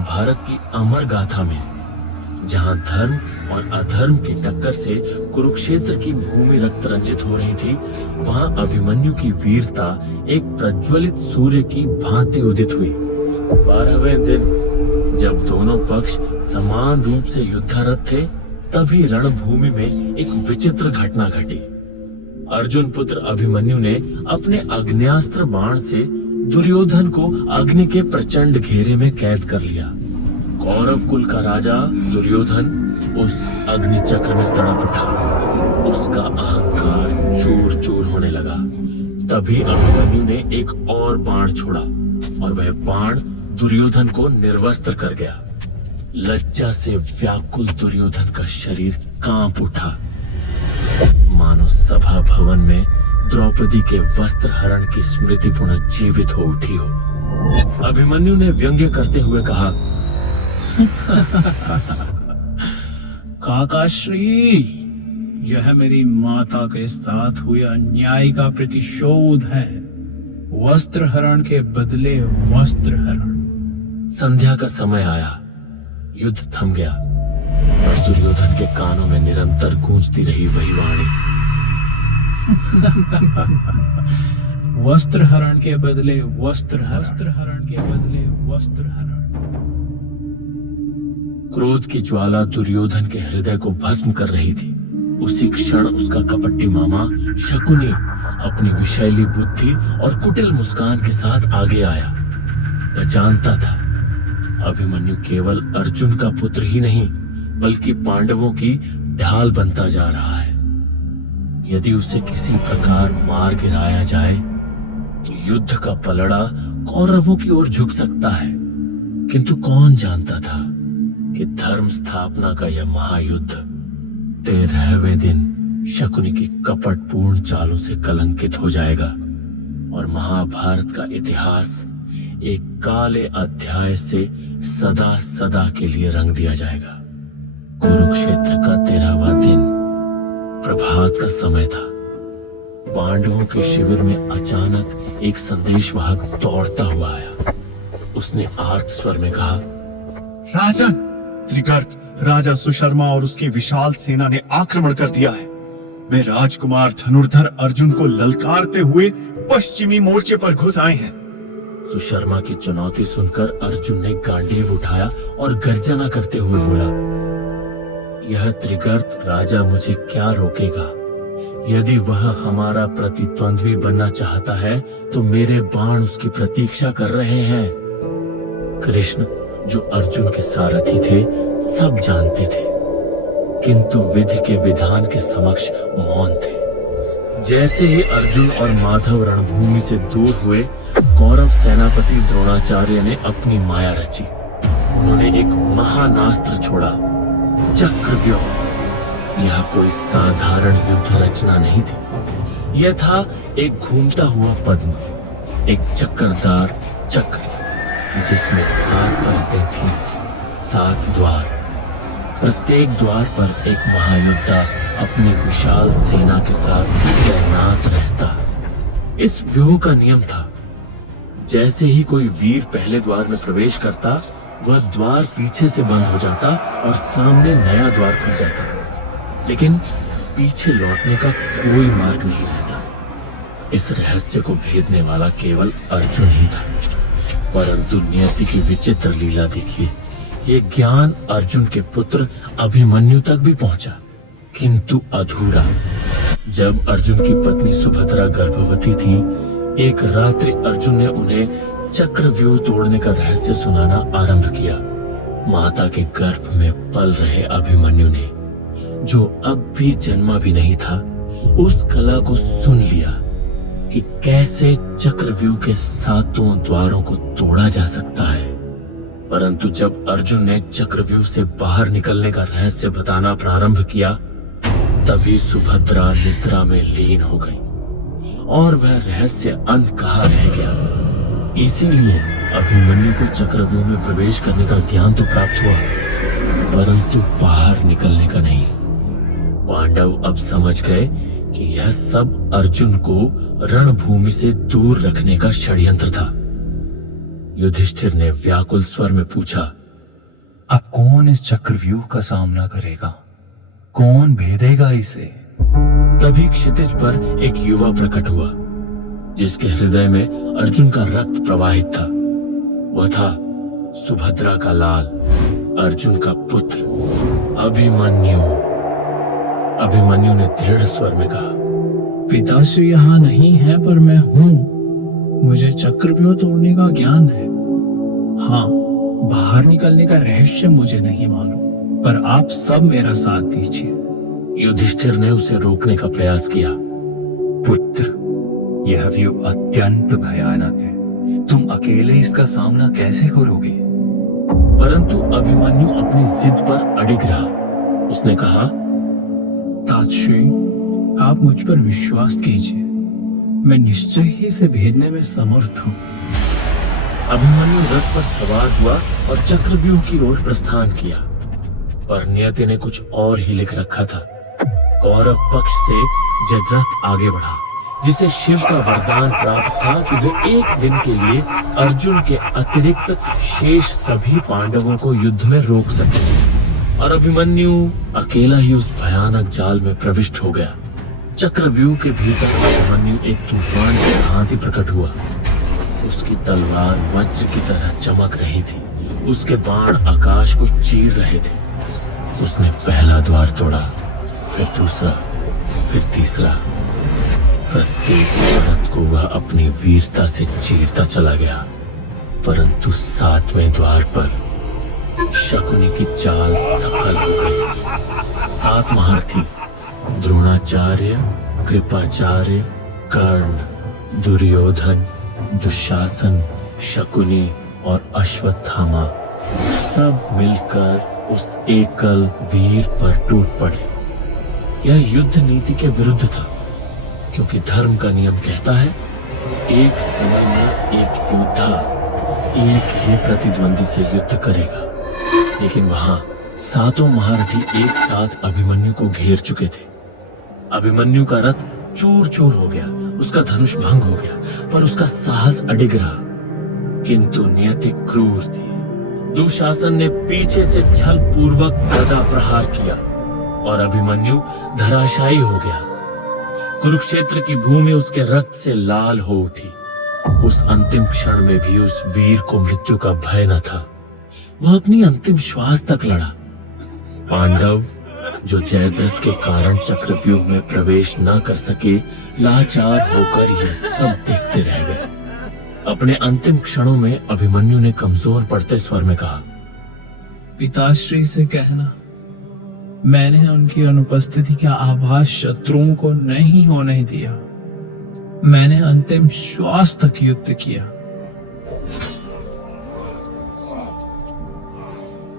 महाभारत की अमर गाथा में, जहां धर्म और अधर्म की टक्कर से कुरुक्षेत्र की भूमि रक्त रंजित हो रही थी, वहां अभिमन्यु की वीरता एक प्रज्वलित सूर्य की भांति उदित हुई। 12वें दिन जब दोनों पक्ष समान रूप से युद्धरत थे, तभी रणभूमि में एक विचित्र घटना घटी। अर्जुन पुत्र अभिमन्यु ने अपने अग्न्यास्त्र बाण से दुर्योधन को अग्नि के प्रचंड घेरे में कैद कर लिया। कौरव कुल का राजा दुर्योधन उस अग्नि चक्र में तड़प उठा। उसका अहंकार चूर चूर होने लगा। तभी अभिमन्यु ने एक और बाण छोड़ा और वह बाण दुर्योधन को निर्वस्त्र कर गया। लज्जा से व्याकुल दुर्योधन का शरीर कांप उठा, मानो सभा भवन में द्रौपदी के वस्त्र हरण की स्मृति पुनः जीवित हो उठी हो। अभिमन्यु ने व्यंग्य करते हुए कहा, काकाश्री, यह मेरी माता के साथ हुए अन्याय का प्रतिशोध है। वस्त्र हरण के बदले वस्त्र हरण। संध्या का समय आया। युद्ध थम गया और दुर्योधन के कानों में निरंतर गूंजती रही वही वाणी, वस्त्र हरण के बदले वस्त्र हरण के बदले वस्त्र हरण। क्रोध की ज्वाला दुर्योधन के हृदय को भस्म कर रही थी। उसी क्षण उसका कपटी मामा शकुनी अपनी विषैली बुद्धि और कुटिल मुस्कान के साथ आगे आया। वह जानता था अभिमन्यु केवल अर्जुन का पुत्र ही नहीं, बल्कि पांडवों की ढाल बनता जा रहा है। यदि उसे किसी प्रकार मार गिराया जाए तो युद्ध का पलड़ा कौरवों की ओर झुक सकता है। किंतु कौन जानता था कि धर्म स्थापना का यह महायुद्ध 13वें दिन शकुनी की कपटपूर्ण चालों से कलंकित हो जाएगा और महाभारत का इतिहास एक काले अध्याय से सदा सदा के लिए रंग दिया जाएगा। कुरुक्षेत्र का 13वां दिन प्रभात का समय था। पांडवों के शिविर में अचानक एक संदेशवाहक दौड़ता हुआ आया। उसने आर्त स्वर में कहा, राजन, त्रिगर्त राजा सुशर्मा और उसकी विशाल सेना ने आक्रमण कर दिया है। वे राजकुमार धनुर्धर अर्जुन को ललकारते हुए पश्चिमी मोर्चे पर घुस आए हैं। सुशर्मा की चुनौती सुनकर अर्जुन ने गांडीव उठाया और गर्जना करते हुए बोला, यह त्रिगर्त राजा मुझे क्या रोकेगा? यदि वह हमारा प्रतिद्वंद्वी बनना चाहता है तो मेरे बाण उसकी प्रतीक्षा कर रहे हैं। कृष्ण, जो अर्जुन के सारथी थे, सब जानते थे, किंतु विधि के विधान के समक्ष मौन थे। जैसे ही अर्जुन और माधव रणभूमि से दूर हुए, कौरव सेनापति द्रोणाचार्य ने अपनी माया रची। उन्होंने एक महानास्त्र छोड़ा, चक्रव्यूह। यह कोई साधारण युद्ध रचना नहीं थी। यह था एक घूमता हुआ पद्म, एक चक्करदार चक्र जिसमें 7 परतें थीं, 7 द्वार। प्रत्येक द्वार पर एक महायोद्धा अपनी विशाल सेना के साथ तैनात रहता। इस व्यूह का नियम था, जैसे ही कोई वीर पहले द्वार में प्रवेश करता, वह द्वार पीछे से बंद हो जाता और सामने नया द्वार खुल जाता, लेकिन पीछे लौटने का कोई मार्ग नहीं रहता। इस रहस्य को भेदने वाला केवल अर्जुन ही था। परंतु नियति की विचित्र लीला देखिए, ये ज्ञान अर्जुन के पुत्र अभिमन्यु तक भी पहुंचा, किंतु अधूरा। जब अर्जुन की पत्नी सुभद्रा गर्भवती थी, एक रात्रि अर्जुन ने उन्हें चक्रव्यूह तोड़ने का रहस्य सुनाना आरंभ किया। माता के गर्भ में पल रहे अभिमन्यु ने, जो अब भी जन्मा भी नहीं था, उस कला को सुन लिया कि कैसे चक्रव्यूह के 7 द्वारों को तोड़ा जा सकता है। परंतु जब अर्जुन ने चक्रव्यूह से बाहर निकलने का रहस्य बताना प्रारंभ किया, तभी सुभद्रा निद्रा में लीन हो गई और वह रहस्य अनकहा रह गया। इसीलिए अभिमन्यु को चक्रव्यूह में प्रवेश करने का ज्ञान तो प्राप्त हुआ, परंतु बाहर निकलने का नहीं। पांडव अब समझ गए कि यह सब अर्जुन को रणभूमि से दूर रखने का षड्यंत्र था। युधिष्ठिर ने व्याकुल स्वर में पूछा, अब कौन इस चक्रव्यूह का सामना करेगा? कौन भेदेगा इसे? तभी क्षितिज पर एक युवा प्रकट हुआ जिसके हृदय में अर्जुन का रक्त प्रवाहित था। वह था सुभद्रा का लाल, अर्जुन का पुत्र अभिमन्यु। अभिमन्यु ने दृढ़ स्वर में कहा, पिताश्री यहाँ नहीं है पर मैं हूँ। मुझे चक्रव्यूह तोड़ने का ज्ञान है। हाँ, बाहर निकलने का रहस्य मुझे नहीं मालूम, पर आप सब मेरा साथ दीजिए। युधिष्ठिर ने उसे रोकने का प्रयास किया। पुत्र, यह व्यूह अत्यंत भयानक है। तुम अकेले इसका सामना कैसे करोगे? परंतु अभिमन्यु अपनी जिद पर अडिग रहा। उसने कहा, तातश्री, आप मुझ पर विश्वास कीजिए। मैं निश्चय ही इसे भेदने में समर्थ हूँ। अभिमन्यु रथ पर सवार हुआ और चक्रव्यूह की ओर प्रस्थान किया। पर नियति ने कुछ और ही लिख रखा था। कौरव पक्ष से जयद्रथ आगे बढ़ा, जिसे शिव का वरदान प्राप्त था कि वो एक दिन के लिए अर्जुन के अतिरिक्त शेष सभी पांडवों को युद्ध में रोक सके। और अभिमन्यु अकेला ही उस भयानक जाल में प्रविष्ट हो गया। चक्रव्यूह के भीतर अभिमन्यु एक तूफान की भांति प्रकट हुआ। उसकी तलवार वज्र की तरह चमक रही थी। उसके बाण आकाश को चीर रहे थे। उसने पहला द्वार तोड़ा, फिर दूसरा, फिर तीसरा। प्रत्येक औरत को वह अपनी वीरता से चीरता चला गया। परंतु सातवें द्वार पर शकुनी की चाल सफल हो गई। 7 महारथी द्रोणाचार्य, कृपाचार्य, कर्ण, दुर्योधन, दुशासन, शकुनी और अश्वत्थामा सब मिलकर उस एकल वीर पर टूट पड़े। यह युद्ध नीति के विरुद्ध था, क्योंकि धर्म का नियम कहता है एक समय में एक योद्धा एक ही प्रतिद्वंदी से युद्ध करेगा। लेकिन वहां 7 महारथी एक साथ अभिमन्यु को घेर चुके थे। अभिमन्यु का रथ चूर चूर हो गया, उसका धनुष भंग हो गया, पर उसका साहस अडिग रहा। किंतु नियति क्रूर थी। दुशासन ने पीछे से छल पूर्वक गदा प्रहार किया और अभिमन्यु धराशायी हो गया। कुरुक्षेत्र की भूमि उसके रक्त से लाल हो उठी। उस अंतिम क्षण में भी उस वीर को मृत्यु का भय न था। वह अपनी अंतिम श्वास तक लड़ा। पांडव जो जयद्रथ के कारण चक्रव्यूह में प्रवेश न कर सके, लाचार होकर यह सब देखते रह गए। अपने अंतिम क्षणों में अभिमन्यु ने कमजोर पड़ते स्वर में कहा, पिताश्री से कहना मैंने उनकी अनुपस्थिति का आभास शत्रुओं को नहीं होने दिया। मैंने अंतिम श्वास तक युद्ध किया।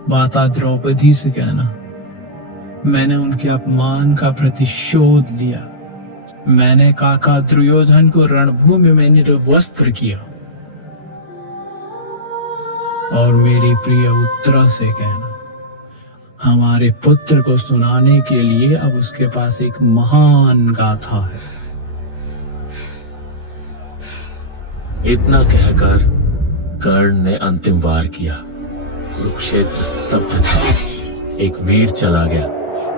माता द्रौपदी से कहना मैंने उनके अपमान का प्रतिशोध लिया। मैंने काका दुर्योधन को रणभूमि में निर्वस्त्र किया। और मेरी प्रिय उत्तरा से कहना हमारे पुत्र को सुनाने के लिए अब उसके पास एक महान गाथा है। इतना कहकर कर्ण ने अंतिम वार किया। कुरुक्षेत्र स्तब्ध था। एक वीर चला गया,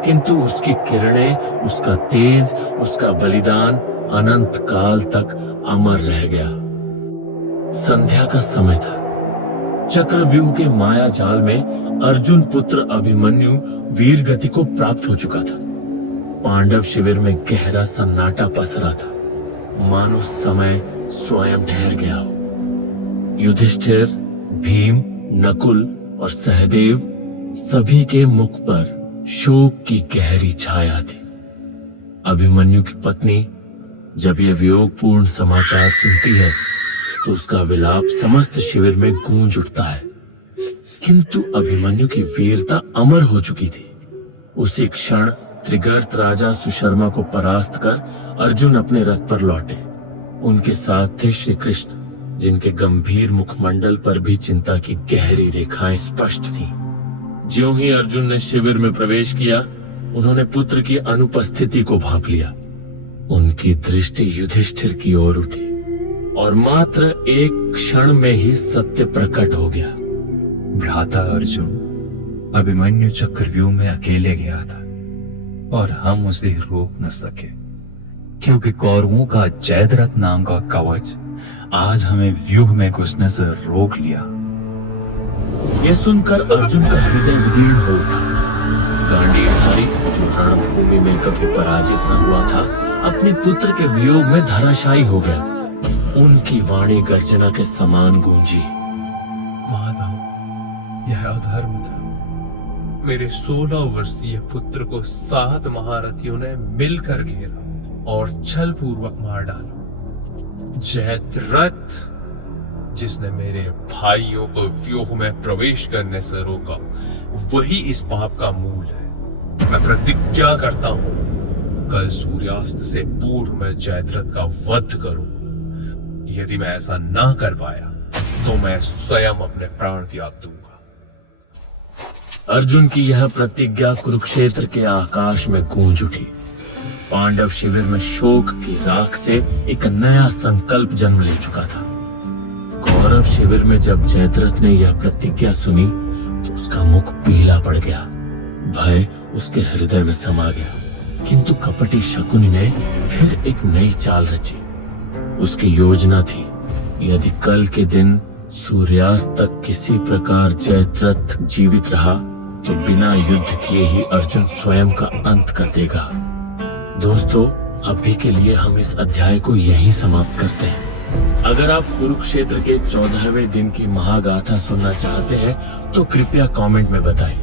किंतु उसकी किरणें, उसका तेज, उसका बलिदान अनंत काल तक अमर रह गया। संध्या का समय था। चक्रव्यूह के माया जाल में अर्जुन पुत्र अभिमन्यु वीर गति को प्राप्त हो चुका था। पांडव शिविर में गहरा सन्नाटा पसरा था, मानो समय स्वयं ठहर गया हो। युधिष्ठिर, भीम, नकुल और सहदेव सभी के मुख पर शोक की गहरी छाया थी। अभिमन्यु की पत्नी जब यह वियोगपूर्ण समाचार सुनती है तो उसका विलाप समस्त शिविर में गूंज उठता है। किंतु अभिमन्यु की वीरता अमर हो चुकी थी। उसी क्षण त्रिगर्त राजा सुशर्मा को परास्त कर अर्जुन अपने रथ पर लौटे। उनके साथ थे श्री कृष्ण, जिनके गंभीर मुखमंडल पर भी चिंता की गहरी रेखाएं स्पष्ट थीं। ज्यों ही अर्जुन ने शिविर में प्रवेश किया, उन्होंने पुत्र की अनुपस्थिति को भांप लिया। उनकी दृष्टि युधिष्ठिर की ओर उठी और मात्र एक क्षण में ही सत्य प्रकट हो गया। भ्राता अर्जुन, अभिमन्यु चक्रव्यूह में अकेले गया था और हम उसे रोक न सके, क्योंकि कौरवों का जयद्रथ नाम का कवच आज हमें व्यूह में घुसने से रोक लिया। यह सुनकर अर्जुन का हृदय विदीर्ण हो उठा। गांडीवधारी, जो रणभूमि में कभी पराजित न हुआ था, अपने पुत्र के वियोग में धराशायी हो गया। उनकी वाणी गर्जना के समान गूंजी। माधव, यह अधर्म था। मेरे 16 वर्षीय पुत्र को 7 महारथियों ने मिलकर घेरा और छल पूर्वक मार डाला। जयद्रथ, जिसने मेरे भाइयों को व्यूह में प्रवेश करने से रोका, वही इस पाप का मूल है। मैं प्रतिज्ञा करता हूं, कल सूर्यास्त से पूर्व मैं जयद्रथ का वध करूं। यदि मैं ऐसा ना कर पाया तो मैं स्वयं अपने प्राण त्याग दूंगा। अर्जुन की यह प्रतिज्ञा कुरुक्षेत्र के आकाश में गूंज उठी। पांडव शिविर में शोक की राख से एक नया संकल्प जन्म ले चुका था। कौरव शिविर में जब जयद्रथ ने यह प्रतिज्ञा सुनी तो उसका मुख पीला पड़ गया। भय उसके हृदय में समा गया। किंतु कपटी शकुनी ने फिर एक नई चाल रची। उसकी योजना थी, यदि कल के दिन सूर्यास्त तक किसी प्रकार जयद्रथ जीवित रहा तो बिना युद्ध किए ही अर्जुन स्वयं का अंत कर देगा। दोस्तों, अभी के लिए हम इस अध्याय को यहीं समाप्त करते हैं। अगर आप कुरुक्षेत्र के 14वें दिन की महागाथा सुनना चाहते हैं तो कृपया कमेंट में बताएं।